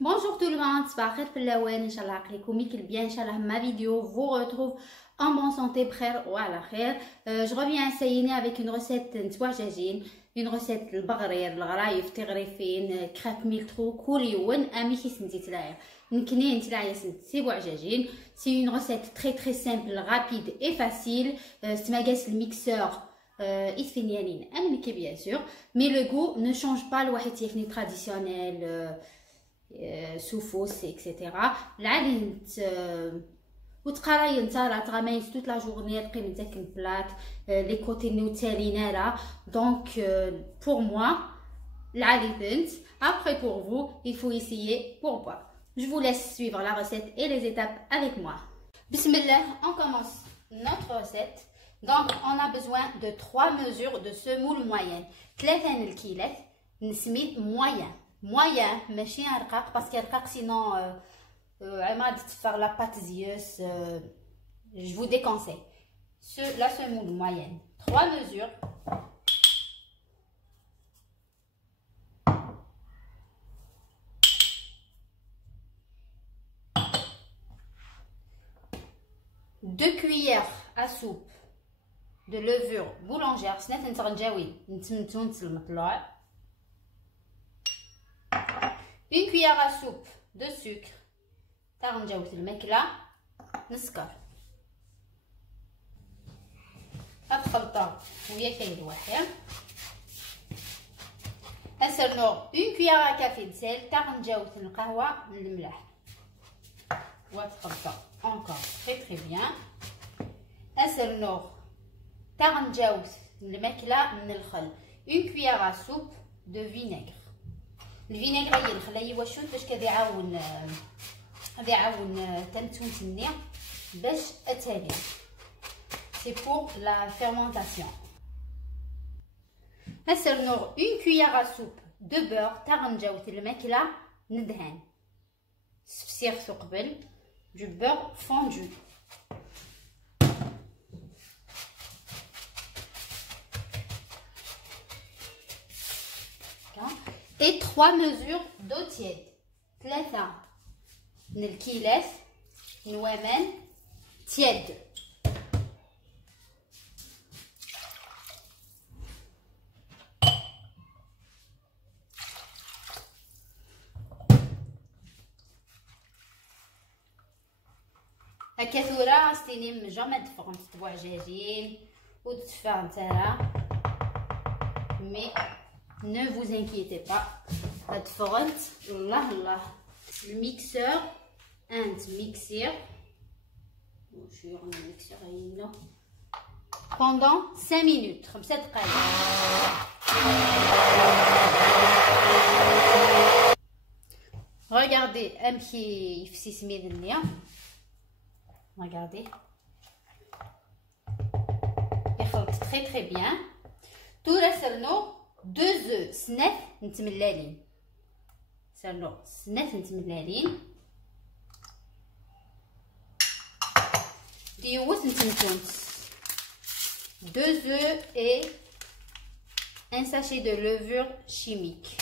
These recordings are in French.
Bonjour tout le monde, صباح الخير في اللوان ان شاء الله عقلكم يكل bien ان شاء الله ma vidéo vous retrouve en bonne santé بخير وعلى خير. Je reviens سيني avec une recette نتوع دجاجين, une recette البغرير الغرايف تغريفين كراب ميلترو كل يوم امي كي سنتي تلاعي نكنين تلاعي سنتي بوعجاجين. C'est une recette très simple, rapide et facile. ستماقاس الميكسور يتفنيانين امنكي bien sûr, mais le goût ne change pas الواحد technique traditionnelle سوفوس اكسيتيرا العالي وتقراي انت راه تغاميس توت لا جورني تقي من داك البلات لي كوتي نوتالينا لا دونك pour moi العالي بنت. Après pour vous il faut essayer pour boire. Je vous laisse suivre la recette et les étapes avec moi. Bismillah, on commence notre recette. Donc on a besoin de 3 mesures de semoule moyenne. 3 الكيلات نسميه moyen moyen ماشي رقاق باسكو رقاق سينون عماد تفر لا بات زيوس. Je vous déconseille la semoule moyenne. 3 mesures. Deux cuillères à soupe de levure boulangère. سنات نترجاوي نتمتو نتلمطلع. Une cuillère à soupe de sucre. تغنجاوز الماكلة نسكر. هاد الخلطة ويا كاين واحد. نسرنو une cuillère à café de sel. تغنجاوز القهوة الملح. وهاد الخلطة encore très bien. نسرنو تغنجاوز الماكلة من الخل. une cuillère à soupe de vinaigre. الفينيغر هي الخلايه واشوت باش كيعاون تنتونتني باش اتالي. سي بور لا فيرمونطاسيون. نسرنو اون كويير ا سوب دو بور تاع نجاوت الماكله ندهن سفسيغ قبل دو بور فوندو. Et 3 mesures d'eau tiède. 3 من الكيلات نوامن tiède. هكا ثورة ستيني جامي تفرن تطبع عجاجين وتدفع نتايا. مي ne vous inquiétez pas. Le mixeur mixer pendant 5 minutes. Regardez un petit. Regardez. Il faut très bien. Tout reste nous. 2 œufs سنات نتملالين. سالو سنات نتملالين. ديوت نتمتونس. 2 œufs et un sachet de levure chimique.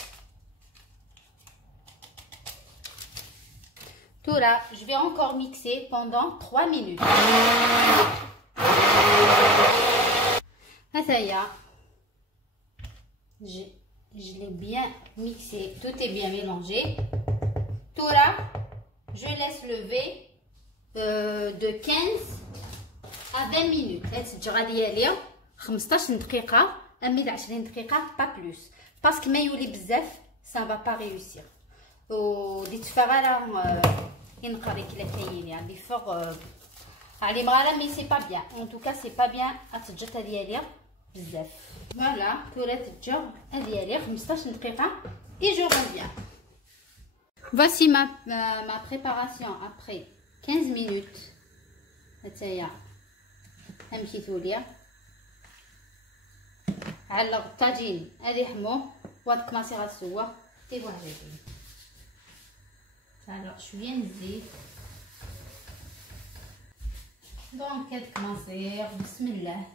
Tout là, je vais encore mixer pendant 3 minutes. هذايا je l'ai bien mixé, tout est bien mélangé. Tout là, je laisse lever de 15 à 20 minutes. التجربة ديالي 15 دقيقة أمي 20 دقيقة pas plus parce que ما يولي بزاف ça va pas réussir. ودي تفرغ ينقريك لا كاين يعني فوق علي مغالا مي سي با بيان en tout cas c'est pas bien التجربة ديالي بزاف. Voilà, toilette job ديالي 15 دقيقة et je reviens. Voici ma préparation après 15 minutes. هتايا امشيتوليا علق الطاجين هادي حمو وهاد كماسي غتسوى ديروا عجاجين. Alors شويه نزيد دونك هاد كماسي بسم الله.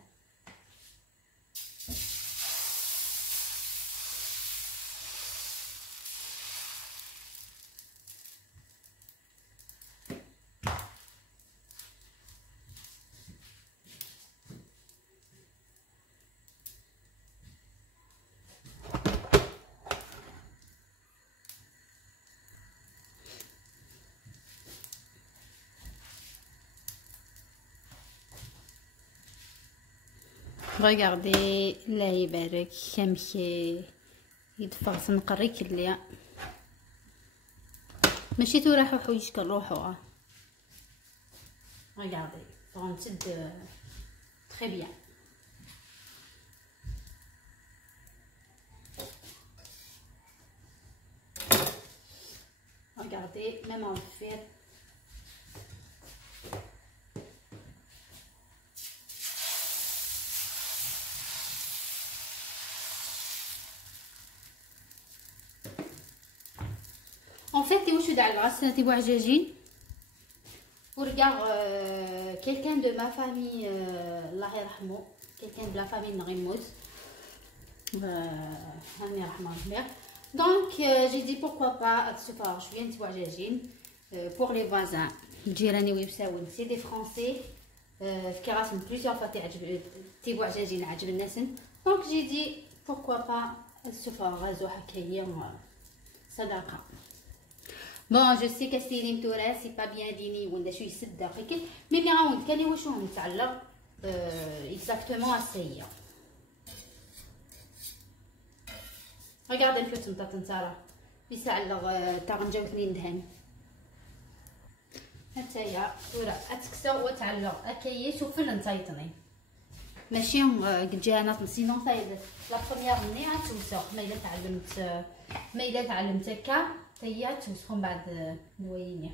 Regardez الله يبارك كم يدفع سنقريك اللي ماشي تروحوا حويجك نروحوا. Regardez, pour un petit très bien. Regardez, même en fait. En fait, tu es dans la race, tu vois, Jajine. Pour regarder quelqu'un de ma famille, quelqu'un de la famille Nrimoz. Donc, j'ai dit pourquoi pas, je viens de voir Jajine pour les voisins. C'est des Français qui rassemblent plusieurs fois tu vois Jajine. Donc, j'ai dit pourquoi pas, Bon, je sais que c'est une tourelle, c'est pas bien dîné ou des choses d'Afrique, mais bien on quel est où on exactement à ça. Regarde le film تاع Sarah. بيسعلق تاع اثنين دهن. حتى هي ورا اتكسر وتعلق اكيس وفل نصيطني. ماشي قد جانا سينون صايد لا بروميير مني غتوسخ ما الا تعلمت هكا هي توسخهم بعد نويني.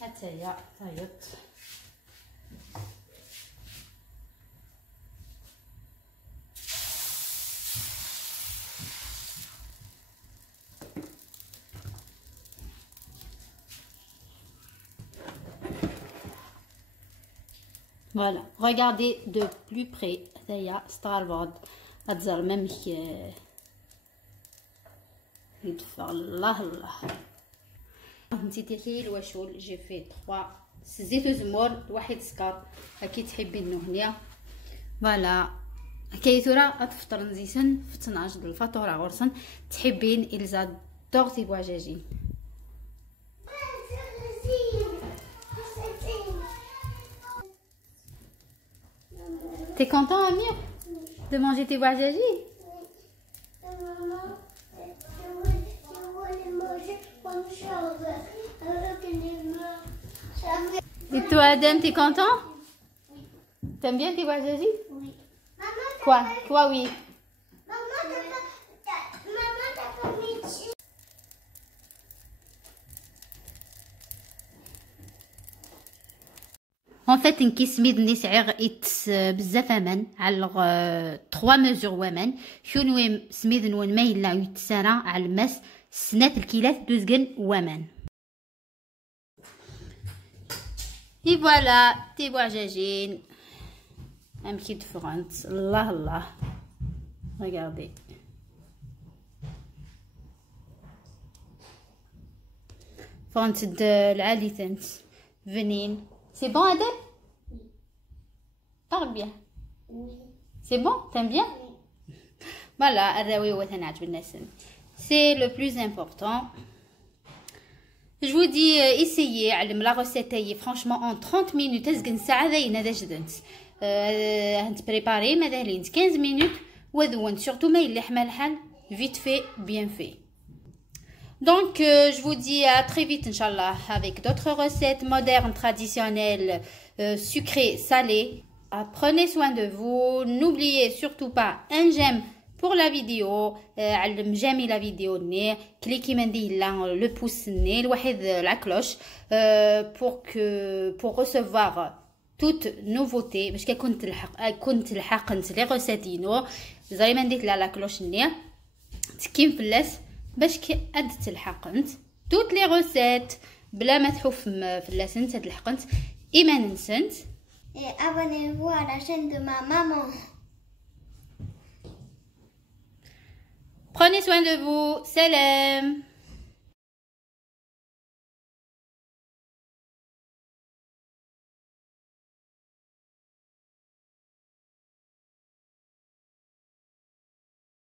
حتى هي طيب. Voilà, regardez de plus près. هيا ستاربورد غتزر ميم يدفع الله الله. نسيتي كي الواشول جي في 3 زيت وزمور واحد سكر كي تحبين هنيا. فوالا كيثورا غتفطر نزيسن في 12 د الفطوره غرسن تحبين إلزا دوغتي بواجاجين. T'es content, Amir, de manger tes voyages? Maman, je voulais manger comme chose avec les mains. Et toi, Adam, t'es content? Oui. T'aimes bien tes voyages? Oui. Quoi? Toi, oui. Maman, t'as pas mis dessus. En fait, نكي سميد نسعير إتس بزاف أمان على 3 مزور ومان شنو سميد نون ما يلا يتسارع على الماس سنات الكيلات دوزقن ومان. Et voilà, tes voyagines. Un petit différence. Allah Allah. Regardez. France de l'Alitens. Venez. C'est bon, Adèle? Oui. Parle bien. Oui. C'est bon? T'aimes bien? Oui. Voilà, c'est le plus important. Je vous dis, essayez la recette. Franchement, en 30 minutes, préparer 15 minutes. Surtout, vite fait, bien fait. Donc, je vous dis à très vite, Inch'Allah, avec d'autres recettes modernes, traditionnelles, sucrées, salées. Prenez soin de vous. N'oubliez surtout pas un j'aime pour la vidéo. J'aime la vidéo. Cliquez le pouce, la cloche, pour recevoir toute nouveauté. Parce que les recettes, vous allez m'indiquer la cloche. باش كأد تلحق انت توت لي روسيت بلا ما تحوف في اللسن تلحق انت ايما ننسنت abonnez-vous à la chaîne de ma maman. Prenez soin de vous. Salam.